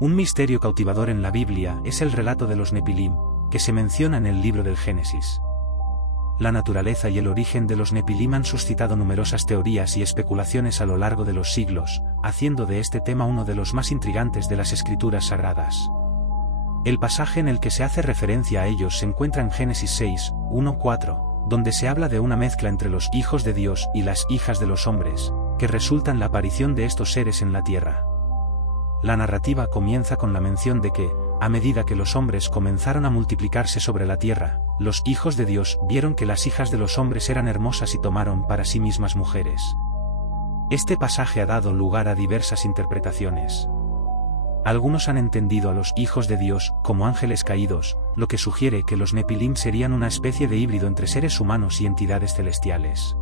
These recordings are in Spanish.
Un misterio cautivador en la Biblia es el relato de los Nepilim, que se menciona en el libro del Génesis. La naturaleza y el origen de los Nepilim han suscitado numerosas teorías y especulaciones a lo largo de los siglos, haciendo de este tema uno de los más intrigantes de las escrituras sagradas. El pasaje en el que se hace referencia a ellos se encuentra en Génesis 6, 1-4, donde se habla de una mezcla entre los hijos de Dios y las hijas de los hombres, que resulta en la aparición de estos seres en la tierra. La narrativa comienza con la mención de que, a medida que los hombres comenzaron a multiplicarse sobre la tierra, los hijos de Dios vieron que las hijas de los hombres eran hermosas y tomaron para sí mismas mujeres. Este pasaje ha dado lugar a diversas interpretaciones. Algunos han entendido a los hijos de Dios como ángeles caídos, lo que sugiere que los Nepilim serían una especie de híbrido entre seres humanos y entidades celestiales.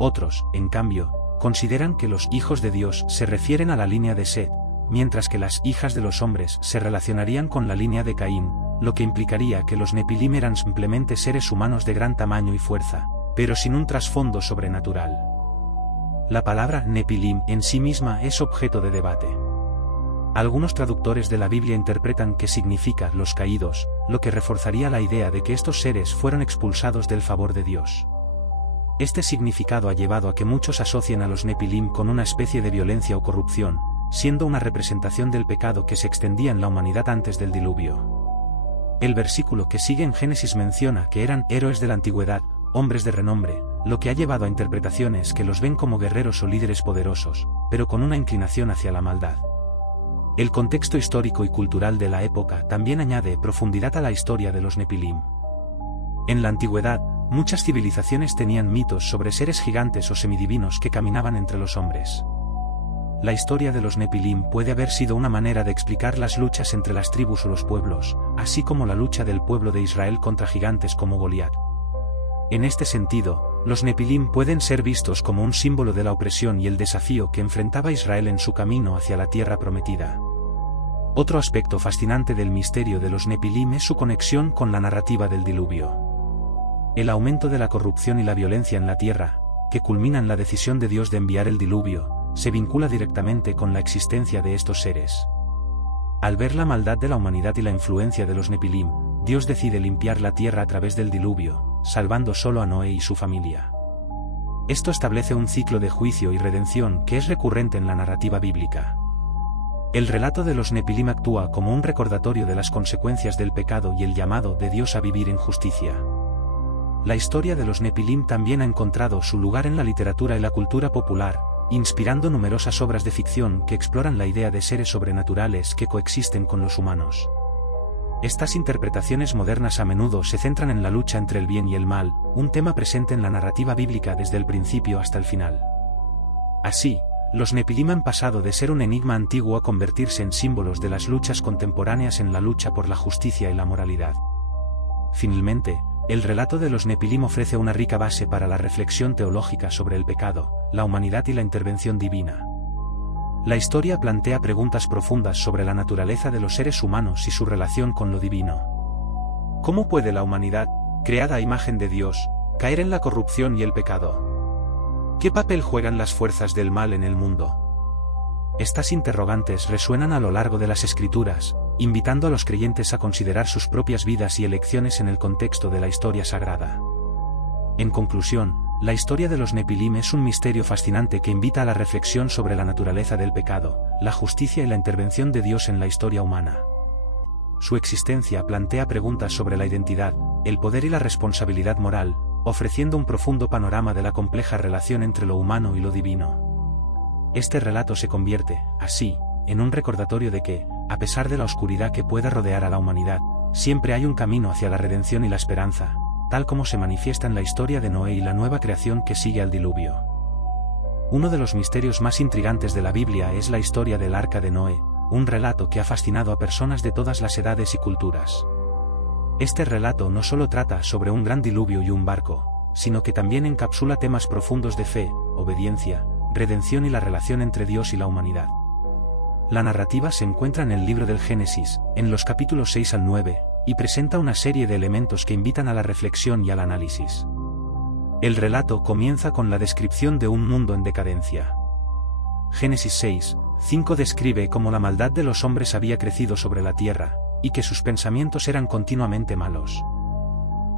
Otros, en cambio, consideran que los hijos de Dios se refieren a la línea de Set, mientras que las hijas de los hombres se relacionarían con la línea de Caín, lo que implicaría que los Nepilim eran simplemente seres humanos de gran tamaño y fuerza, pero sin un trasfondo sobrenatural. La palabra Nepilim en sí misma es objeto de debate. Algunos traductores de la Biblia interpretan que significa los caídos, lo que reforzaría la idea de que estos seres fueron expulsados del favor de Dios. Este significado ha llevado a que muchos asocien a los Nepilim con una especie de violencia o corrupción, siendo una representación del pecado que se extendía en la humanidad antes del diluvio. El versículo que sigue en Génesis menciona que eran héroes de la antigüedad, hombres de renombre, lo que ha llevado a interpretaciones que los ven como guerreros o líderes poderosos, pero con una inclinación hacia la maldad. El contexto histórico y cultural de la época también añade profundidad a la historia de los Nepilim. En la antigüedad, muchas civilizaciones tenían mitos sobre seres gigantes o semidivinos que caminaban entre los hombres. La historia de los Nepilim puede haber sido una manera de explicar las luchas entre las tribus o los pueblos, así como la lucha del pueblo de Israel contra gigantes como Goliat. En este sentido, los Nepilim pueden ser vistos como un símbolo de la opresión y el desafío que enfrentaba Israel en su camino hacia la tierra prometida. Otro aspecto fascinante del misterio de los Nepilim es su conexión con la narrativa del diluvio. El aumento de la corrupción y la violencia en la tierra, que culmina en la decisión de Dios de enviar el diluvio, se vincula directamente con la existencia de estos seres. Al ver la maldad de la humanidad y la influencia de los Nepilim, Dios decide limpiar la tierra a través del diluvio, salvando solo a Noé y su familia. Esto establece un ciclo de juicio y redención que es recurrente en la narrativa bíblica. El relato de los Nepilim actúa como un recordatorio de las consecuencias del pecado y el llamado de Dios a vivir en justicia. La historia de los Nepilim también ha encontrado su lugar en la literatura y la cultura popular, inspirando numerosas obras de ficción que exploran la idea de seres sobrenaturales que coexisten con los humanos. Estas interpretaciones modernas a menudo se centran en la lucha entre el bien y el mal, un tema presente en la narrativa bíblica desde el principio hasta el final. Así, los Nepilim han pasado de ser un enigma antiguo a convertirse en símbolos de las luchas contemporáneas en la lucha por la justicia y la moralidad. Finalmente, el relato de los Nepilim ofrece una rica base para la reflexión teológica sobre el pecado, la humanidad y la intervención divina. La historia plantea preguntas profundas sobre la naturaleza de los seres humanos y su relación con lo divino. ¿Cómo puede la humanidad, creada a imagen de Dios, caer en la corrupción y el pecado? ¿Qué papel juegan las fuerzas del mal en el mundo? Estas interrogantes resuenan a lo largo de las Escrituras, invitando a los creyentes a considerar sus propias vidas y elecciones en el contexto de la historia sagrada. En conclusión, la historia de los Nepilim es un misterio fascinante que invita a la reflexión sobre la naturaleza del pecado, la justicia y la intervención de Dios en la historia humana. Su existencia plantea preguntas sobre la identidad, el poder y la responsabilidad moral, ofreciendo un profundo panorama de la compleja relación entre lo humano y lo divino. Este relato se convierte, así, en un recordatorio de que, a pesar de la oscuridad que pueda rodear a la humanidad, siempre hay un camino hacia la redención y la esperanza, tal como se manifiesta en la historia de Noé y la nueva creación que sigue al diluvio. Uno de los misterios más intrigantes de la Biblia es la historia del Arca de Noé, un relato que ha fascinado a personas de todas las edades y culturas. Este relato no solo trata sobre un gran diluvio y un barco, sino que también encapsula temas profundos de fe, obediencia, redención y la relación entre Dios y la humanidad. La narrativa se encuentra en el libro del Génesis, en los capítulos 6 al 9, y presenta una serie de elementos que invitan a la reflexión y al análisis. El relato comienza con la descripción de un mundo en decadencia. Génesis 6, 5 describe cómo la maldad de los hombres había crecido sobre la tierra, y que sus pensamientos eran continuamente malos.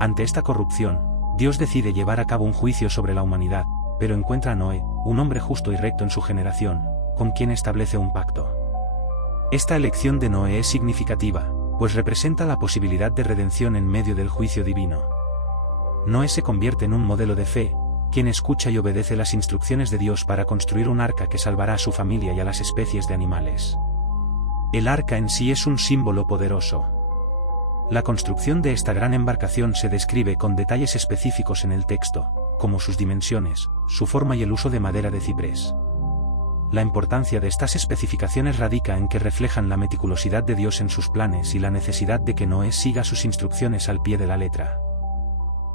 Ante esta corrupción, Dios decide llevar a cabo un juicio sobre la humanidad, pero encuentra a Noé, un hombre justo y recto en su generación, con quien establece un pacto. Esta elección de Noé es significativa, pues representa la posibilidad de redención en medio del juicio divino. Noé se convierte en un modelo de fe, quien escucha y obedece las instrucciones de Dios para construir un arca que salvará a su familia y a las especies de animales. El arca en sí es un símbolo poderoso. La construcción de esta gran embarcación se describe con detalles específicos en el texto, como sus dimensiones, su forma y el uso de madera de ciprés. La importancia de estas especificaciones radica en que reflejan la meticulosidad de Dios en sus planes y la necesidad de que Noé siga sus instrucciones al pie de la letra.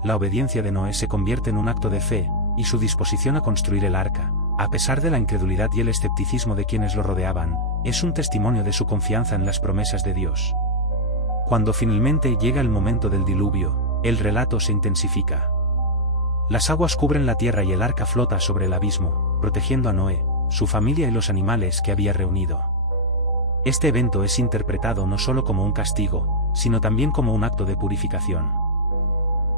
La obediencia de Noé se convierte en un acto de fe, y su disposición a construir el arca, a pesar de la incredulidad y el escepticismo de quienes lo rodeaban, es un testimonio de su confianza en las promesas de Dios. Cuando finalmente llega el momento del diluvio, el relato se intensifica. Las aguas cubren la tierra y el arca flota sobre el abismo, protegiendo a Noé, su familia y los animales que había reunido. Este evento es interpretado no solo como un castigo, sino también como un acto de purificación.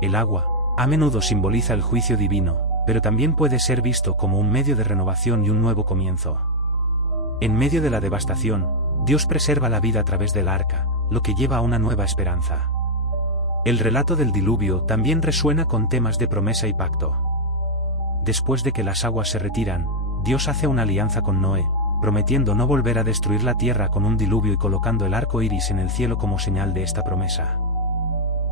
El agua, a menudo simboliza el juicio divino, pero también puede ser visto como un medio de renovación y un nuevo comienzo. En medio de la devastación, Dios preserva la vida a través del arca, lo que lleva a una nueva esperanza. El relato del diluvio también resuena con temas de promesa y pacto. Después de que las aguas se retiran, Dios hace una alianza con Noé, prometiendo no volver a destruir la tierra con un diluvio y colocando el arco iris en el cielo como señal de esta promesa.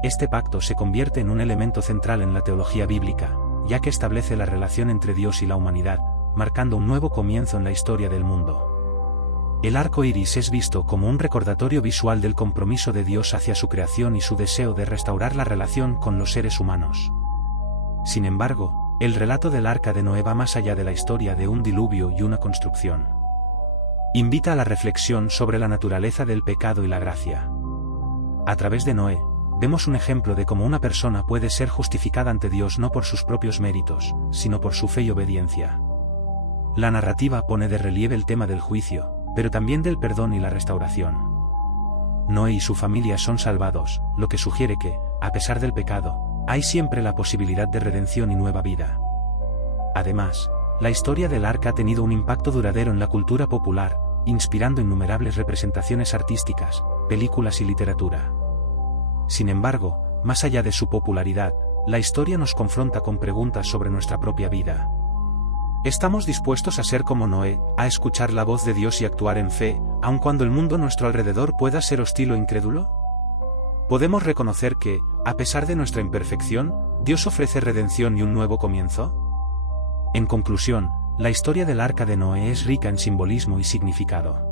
Este pacto se convierte en un elemento central en la teología bíblica, ya que establece la relación entre Dios y la humanidad, marcando un nuevo comienzo en la historia del mundo. El arco iris es visto como un recordatorio visual del compromiso de Dios hacia su creación y su deseo de restaurar la relación con los seres humanos. Sin embargo, el relato del arca de Noé va más allá de la historia de un diluvio y una construcción. Invita a la reflexión sobre la naturaleza del pecado y la gracia. A través de Noé, vemos un ejemplo de cómo una persona puede ser justificada ante Dios no por sus propios méritos, sino por su fe y obediencia. La narrativa pone de relieve el tema del juicio, pero también del perdón y la restauración. Noé y su familia son salvados, lo que sugiere que, a pesar del pecado, hay siempre la posibilidad de redención y nueva vida. Además, la historia del arca ha tenido un impacto duradero en la cultura popular, inspirando innumerables representaciones artísticas, películas y literatura. Sin embargo, más allá de su popularidad, la historia nos confronta con preguntas sobre nuestra propia vida. ¿Estamos dispuestos a ser como Noé, a escuchar la voz de Dios y actuar en fe, aun cuando el mundo a nuestro alrededor pueda ser hostil o incrédulo? ¿Podemos reconocer que, a pesar de nuestra imperfección, Dios ofrece redención y un nuevo comienzo? En conclusión, la historia del arca de Noé es rica en simbolismo y significado.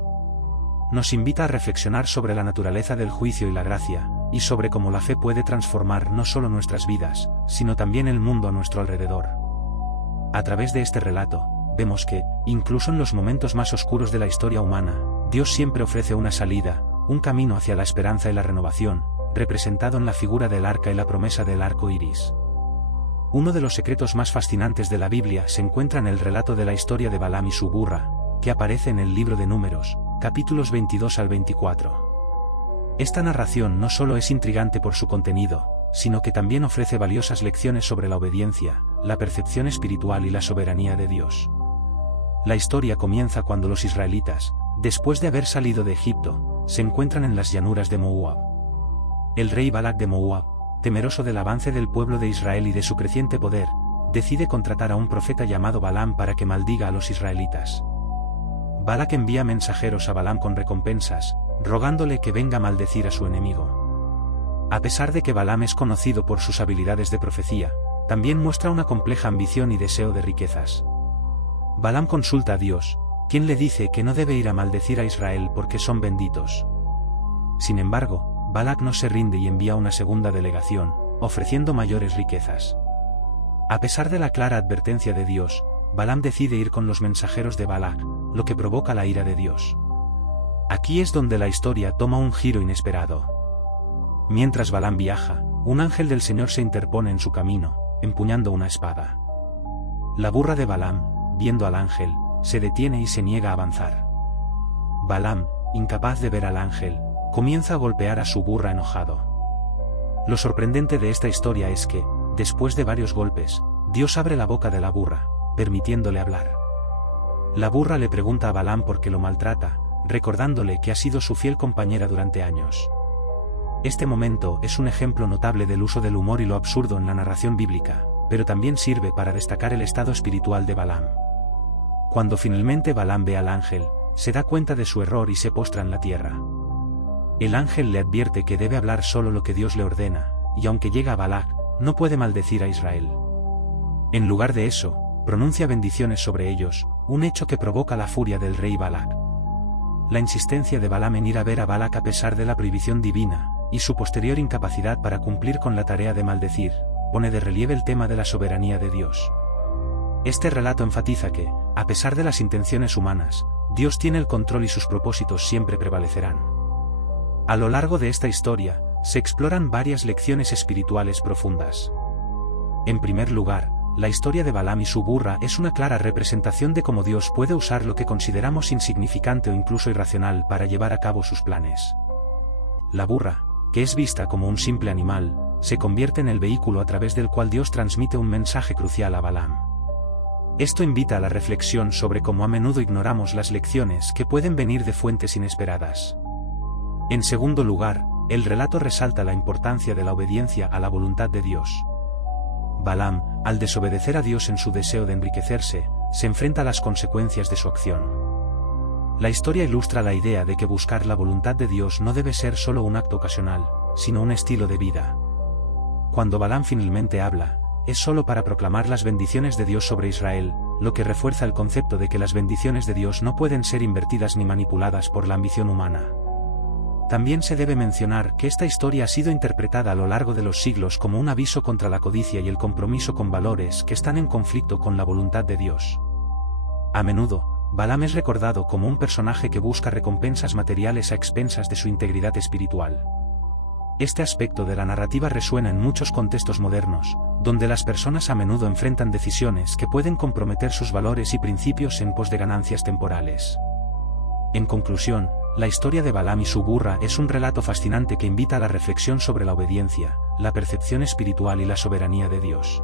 Nos invita a reflexionar sobre la naturaleza del juicio y la gracia, y sobre cómo la fe puede transformar no solo nuestras vidas, sino también el mundo a nuestro alrededor. A través de este relato, vemos que, incluso en los momentos más oscuros de la historia humana, Dios siempre ofrece una salida, un camino hacia la esperanza y la renovación, representado en la figura del arca y la promesa del arco iris. Uno de los secretos más fascinantes de la Biblia se encuentra en el relato de la historia de Balaam y su burra, que aparece en el libro de Números, capítulos 22 al 24. Esta narración no solo es intrigante por su contenido, sino que también ofrece valiosas lecciones sobre la obediencia, la percepción espiritual y la soberanía de Dios. La historia comienza cuando los israelitas, después de haber salido de Egipto, se encuentran en las llanuras de Moab. El rey Balac de Moab, temeroso del avance del pueblo de Israel y de su creciente poder, decide contratar a un profeta llamado Balaam para que maldiga a los israelitas. Balac envía mensajeros a Balaam con recompensas, rogándole que venga a maldecir a su enemigo. A pesar de que Balaam es conocido por sus habilidades de profecía, también muestra una compleja ambición y deseo de riquezas. Balaam consulta a Dios, quien le dice que no debe ir a maldecir a Israel porque son benditos. Sin embargo, Balac no se rinde y envía una segunda delegación, ofreciendo mayores riquezas. A pesar de la clara advertencia de Dios, Balaam decide ir con los mensajeros de Balac, lo que provoca la ira de Dios. Aquí es donde la historia toma un giro inesperado. Mientras Balaam viaja, un ángel del Señor se interpone en su camino, empuñando una espada. La burra de Balaam, viendo al ángel, se detiene y se niega a avanzar. Balaam, incapaz de ver al ángel, comienza a golpear a su burra enojado. Lo sorprendente de esta historia es que, después de varios golpes, Dios abre la boca de la burra, permitiéndole hablar. La burra le pregunta a Balaam por qué lo maltrata, recordándole que ha sido su fiel compañera durante años. Este momento es un ejemplo notable del uso del humor y lo absurdo en la narración bíblica, pero también sirve para destacar el estado espiritual de Balaam. Cuando finalmente Balaam ve al ángel, se da cuenta de su error y se postra en la tierra. El ángel le advierte que debe hablar solo lo que Dios le ordena, y aunque llega a Balac, no puede maldecir a Israel. En lugar de eso, pronuncia bendiciones sobre ellos, un hecho que provoca la furia del rey Balac. La insistencia de Balaam en ir a ver a Balac a pesar de la prohibición divina, y su posterior incapacidad para cumplir con la tarea de maldecir, pone de relieve el tema de la soberanía de Dios. Este relato enfatiza que, a pesar de las intenciones humanas, Dios tiene el control y sus propósitos siempre prevalecerán. A lo largo de esta historia, se exploran varias lecciones espirituales profundas. En primer lugar, la historia de Balaam y su burra es una clara representación de cómo Dios puede usar lo que consideramos insignificante o incluso irracional para llevar a cabo sus planes. La burra, que es vista como un simple animal, se convierte en el vehículo a través del cual Dios transmite un mensaje crucial a Balaam. Esto invita a la reflexión sobre cómo a menudo ignoramos las lecciones que pueden venir de fuentes inesperadas. En segundo lugar, el relato resalta la importancia de la obediencia a la voluntad de Dios. Balaam, al desobedecer a Dios en su deseo de enriquecerse, se enfrenta a las consecuencias de su acción. La historia ilustra la idea de que buscar la voluntad de Dios no debe ser solo un acto ocasional, sino un estilo de vida. Cuando Balaam finalmente habla, es solo para proclamar las bendiciones de Dios sobre Israel, lo que refuerza el concepto de que las bendiciones de Dios no pueden ser invertidas ni manipuladas por la ambición humana. También se debe mencionar que esta historia ha sido interpretada a lo largo de los siglos como un aviso contra la codicia y el compromiso con valores que están en conflicto con la voluntad de Dios. A menudo, Balaam es recordado como un personaje que busca recompensas materiales a expensas de su integridad espiritual. Este aspecto de la narrativa resuena en muchos contextos modernos, donde las personas a menudo enfrentan decisiones que pueden comprometer sus valores y principios en pos de ganancias temporales. En conclusión, la historia de Balaam y su burra es un relato fascinante que invita a la reflexión sobre la obediencia, la percepción espiritual y la soberanía de Dios.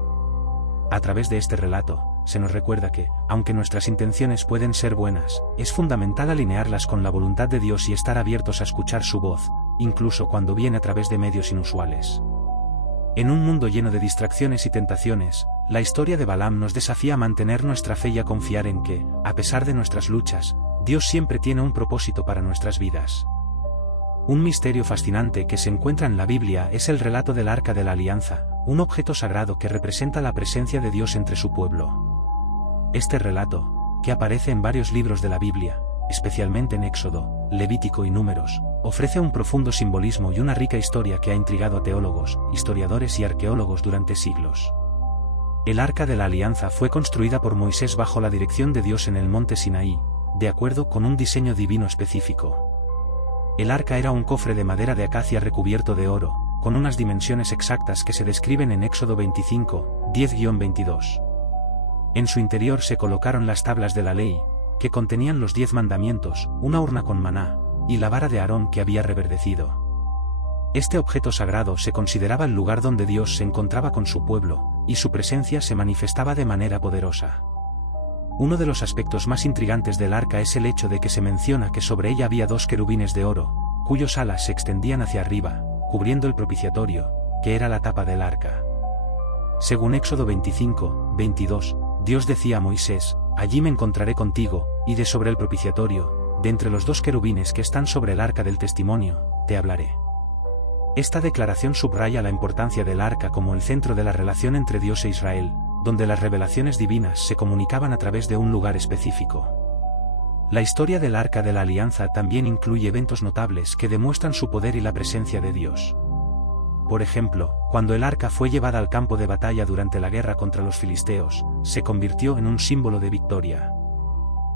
A través de este relato, se nos recuerda que, aunque nuestras intenciones pueden ser buenas, es fundamental alinearlas con la voluntad de Dios y estar abiertos a escuchar su voz, incluso cuando viene a través de medios inusuales. En un mundo lleno de distracciones y tentaciones, la historia de Balaam nos desafía a mantener nuestra fe y a confiar en que, a pesar de nuestras luchas, Dios siempre tiene un propósito para nuestras vidas. Un misterio fascinante que se encuentra en la Biblia es el relato del Arca de la Alianza, un objeto sagrado que representa la presencia de Dios entre su pueblo. Este relato, que aparece en varios libros de la Biblia, especialmente en Éxodo, Levítico y Números, ofrece un profundo simbolismo y una rica historia que ha intrigado a teólogos, historiadores y arqueólogos durante siglos. El Arca de la Alianza fue construida por Moisés bajo la dirección de Dios en el monte Sinaí, de acuerdo con un diseño divino específico. El arca era un cofre de madera de acacia recubierto de oro, con unas dimensiones exactas que se describen en Éxodo 25, 10-22. En su interior se colocaron las tablas de la ley, que contenían los 10 mandamientos, una urna con maná, y la vara de Aarón que había reverdecido. Este objeto sagrado se consideraba el lugar donde Dios se encontraba con su pueblo, y su presencia se manifestaba de manera poderosa. Uno de los aspectos más intrigantes del arca es el hecho de que se menciona que sobre ella había 2 querubines de oro, cuyos alas se extendían hacia arriba, cubriendo el propiciatorio, que era la tapa del arca. Según Éxodo 25, 22, Dios decía a Moisés: «Allí me encontraré contigo, y de sobre el propiciatorio, de entre los 2 querubines que están sobre el arca del testimonio, te hablaré». Esta declaración subraya la importancia del arca como el centro de la relación entre Dios e Israel, donde las revelaciones divinas se comunicaban a través de un lugar específico. La historia del Arca de la Alianza también incluye eventos notables que demuestran su poder y la presencia de Dios. Por ejemplo, cuando el arca fue llevada al campo de batalla durante la guerra contra los filisteos, se convirtió en un símbolo de victoria.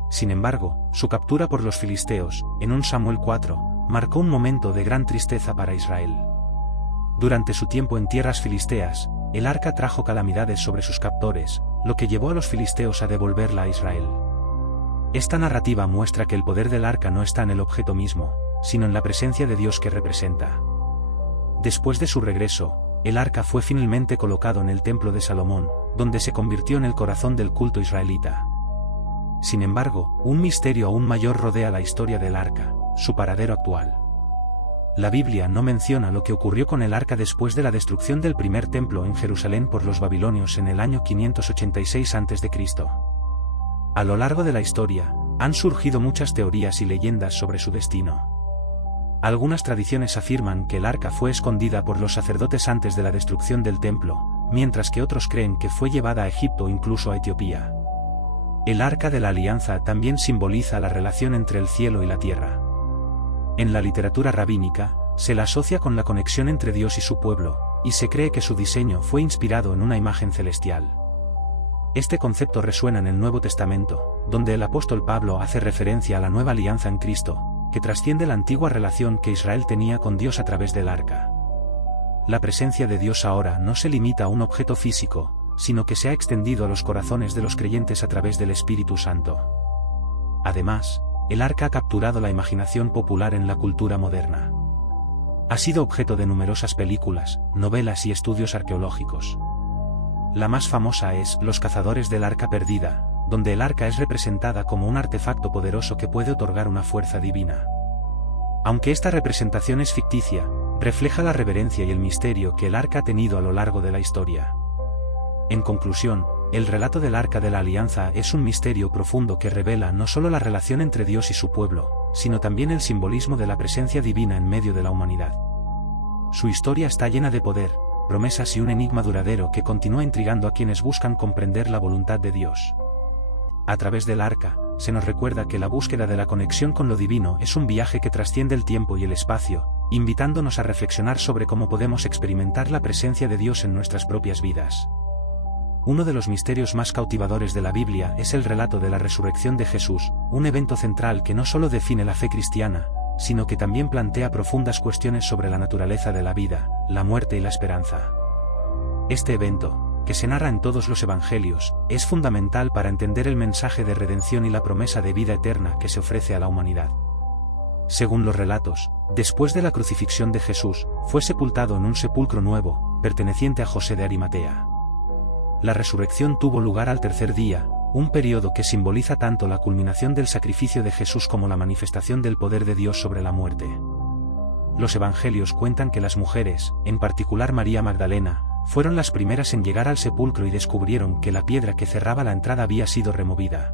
Sin embargo, su captura por los filisteos, en 1 Samuel 4, marcó un momento de gran tristeza para Israel. Durante su tiempo en tierras filisteas, el arca trajo calamidades sobre sus captores, lo que llevó a los filisteos a devolverla a Israel. Esta narrativa muestra que el poder del arca no está en el objeto mismo, sino en la presencia de Dios que representa. Después de su regreso, el arca fue finalmente colocado en el templo de Salomón, donde se convirtió en el corazón del culto israelita. Sin embargo, un misterio aún mayor rodea la historia del arca, su paradero actual. La Biblia no menciona lo que ocurrió con el arca después de la destrucción del primer templo en Jerusalén por los babilonios en el año 586 a.C. A lo largo de la historia, han surgido muchas teorías y leyendas sobre su destino. Algunas tradiciones afirman que el arca fue escondida por los sacerdotes antes de la destrucción del templo, mientras que otros creen que fue llevada a Egipto o incluso a Etiopía. El arca de la alianza también simboliza la relación entre el cielo y la tierra. En la literatura rabínica, se la asocia con la conexión entre Dios y su pueblo, y se cree que su diseño fue inspirado en una imagen celestial. Este concepto resuena en el Nuevo Testamento, donde el apóstol Pablo hace referencia a la nueva alianza en Cristo, que trasciende la antigua relación que Israel tenía con Dios a través del arca. La presencia de Dios ahora no se limita a un objeto físico, sino que se ha extendido a los corazones de los creyentes a través del Espíritu Santo. Además, el arca ha capturado la imaginación popular en la cultura moderna. Ha sido objeto de numerosas películas, novelas y estudios arqueológicos. La más famosa es Los cazadores del arca perdida, donde el arca es representada como un artefacto poderoso que puede otorgar una fuerza divina. Aunque esta representación es ficticia, refleja la reverencia y el misterio que el arca ha tenido a lo largo de la historia. En conclusión, el relato del Arca de la Alianza es un misterio profundo que revela no solo la relación entre Dios y su pueblo, sino también el simbolismo de la presencia divina en medio de la humanidad. Su historia está llena de poder, promesas y un enigma duradero que continúa intrigando a quienes buscan comprender la voluntad de Dios. A través del Arca, se nos recuerda que la búsqueda de la conexión con lo divino es un viaje que trasciende el tiempo y el espacio, invitándonos a reflexionar sobre cómo podemos experimentar la presencia de Dios en nuestras propias vidas. Uno de los misterios más cautivadores de la Biblia es el relato de la resurrección de Jesús, un evento central que no solo define la fe cristiana, sino que también plantea profundas cuestiones sobre la naturaleza de la vida, la muerte y la esperanza. Este evento, que se narra en todos los evangelios, es fundamental para entender el mensaje de redención y la promesa de vida eterna que se ofrece a la humanidad. Según los relatos, después de la crucifixión de Jesús, fue sepultado en un sepulcro nuevo, perteneciente a José de Arimatea. La resurrección tuvo lugar al tercer día, un periodo que simboliza tanto la culminación del sacrificio de Jesús como la manifestación del poder de Dios sobre la muerte. Los evangelios cuentan que las mujeres, en particular María Magdalena, fueron las primeras en llegar al sepulcro y descubrieron que la piedra que cerraba la entrada había sido removida.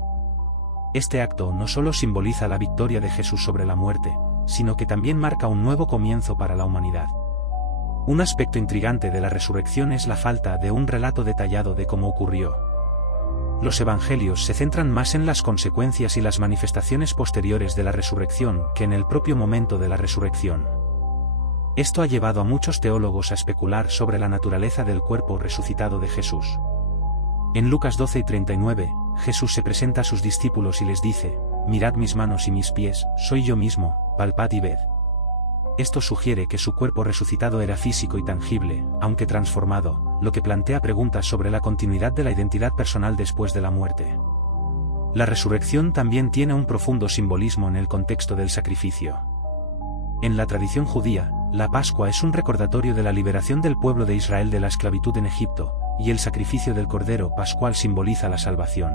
Este acto no solo simboliza la victoria de Jesús sobre la muerte, sino que también marca un nuevo comienzo para la humanidad. Un aspecto intrigante de la resurrección es la falta de un relato detallado de cómo ocurrió. Los evangelios se centran más en las consecuencias y las manifestaciones posteriores de la resurrección que en el propio momento de la resurrección. Esto ha llevado a muchos teólogos a especular sobre la naturaleza del cuerpo resucitado de Jesús. En Lucas 12:39, Jesús se presenta a sus discípulos y les dice: «Mirad mis manos y mis pies, soy yo mismo, palpad y ved». Esto sugiere que su cuerpo resucitado era físico y tangible, aunque transformado, lo que plantea preguntas sobre la continuidad de la identidad personal después de la muerte. La resurrección también tiene un profundo simbolismo en el contexto del sacrificio. En la tradición judía, la Pascua es un recordatorio de la liberación del pueblo de Israel de la esclavitud en Egipto, y el sacrificio del Cordero Pascual simboliza la salvación.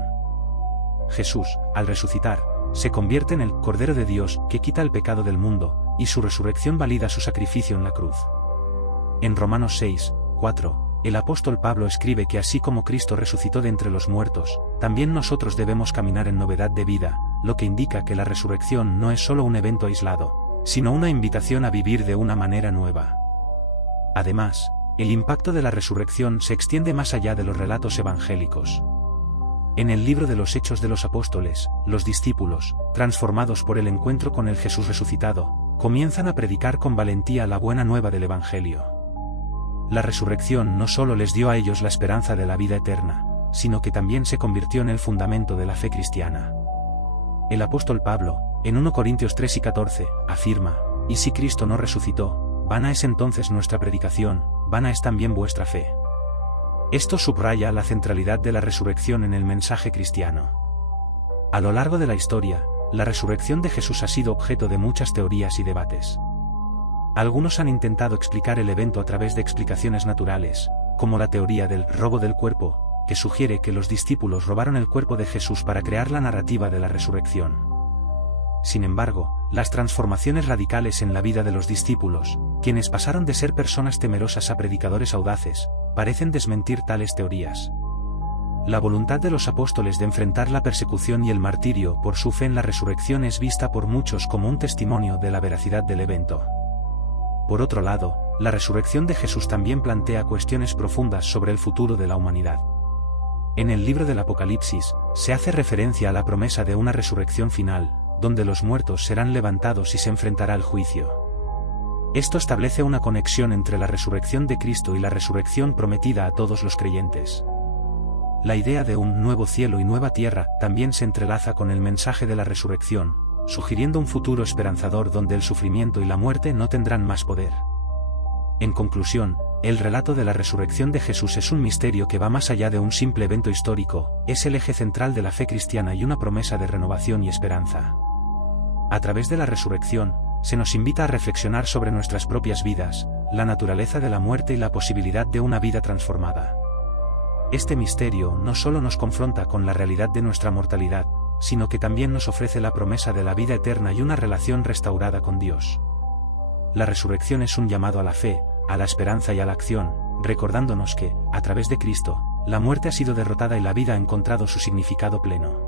Jesús, al resucitar, se convierte en el Cordero de Dios que quita el pecado del mundo, y su resurrección valida su sacrificio en la cruz. En Romanos 6:4, el apóstol Pablo escribe que así como Cristo resucitó de entre los muertos, también nosotros debemos caminar en novedad de vida, lo que indica que la resurrección no es solo un evento aislado, sino una invitación a vivir de una manera nueva. Además, el impacto de la resurrección se extiende más allá de los relatos evangélicos. En el libro de los Hechos de los Apóstoles, los discípulos, transformados por el encuentro con el Jesús resucitado, comienzan a predicar con valentía la buena nueva del Evangelio. La resurrección no solo les dio a ellos la esperanza de la vida eterna, sino que también se convirtió en el fundamento de la fe cristiana. El apóstol Pablo, en 1 Corintios 3:14, afirma: «Y si Cristo no resucitó, vana es entonces nuestra predicación, vana es también vuestra fe». Esto subraya la centralidad de la resurrección en el mensaje cristiano. A lo largo de la historia, la resurrección de Jesús ha sido objeto de muchas teorías y debates. Algunos han intentado explicar el evento a través de explicaciones naturales, como la teoría del robo del cuerpo, que sugiere que los discípulos robaron el cuerpo de Jesús para crear la narrativa de la resurrección. Sin embargo, las transformaciones radicales en la vida de los discípulos, quienes pasaron de ser personas temerosas a predicadores audaces, parecen desmentir tales teorías. La voluntad de los apóstoles de enfrentar la persecución y el martirio por su fe en la resurrección es vista por muchos como un testimonio de la veracidad del evento. Por otro lado, la resurrección de Jesús también plantea cuestiones profundas sobre el futuro de la humanidad. En el libro del Apocalipsis, se hace referencia a la promesa de una resurrección final, donde los muertos serán levantados y se enfrentará al juicio. Esto establece una conexión entre la resurrección de Cristo y la resurrección prometida a todos los creyentes. La idea de un nuevo cielo y nueva tierra también se entrelaza con el mensaje de la resurrección, sugiriendo un futuro esperanzador donde el sufrimiento y la muerte no tendrán más poder. En conclusión, el relato de la resurrección de Jesús es un misterio que va más allá de un simple evento histórico, es el eje central de la fe cristiana y una promesa de renovación y esperanza. A través de la resurrección, se nos invita a reflexionar sobre nuestras propias vidas, la naturaleza de la muerte y la posibilidad de una vida transformada. Este misterio no solo nos confronta con la realidad de nuestra mortalidad, sino que también nos ofrece la promesa de la vida eterna y una relación restaurada con Dios. La resurrección es un llamado a la fe, a la esperanza y a la acción, recordándonos que, a través de Cristo, la muerte ha sido derrotada y la vida ha encontrado su significado pleno.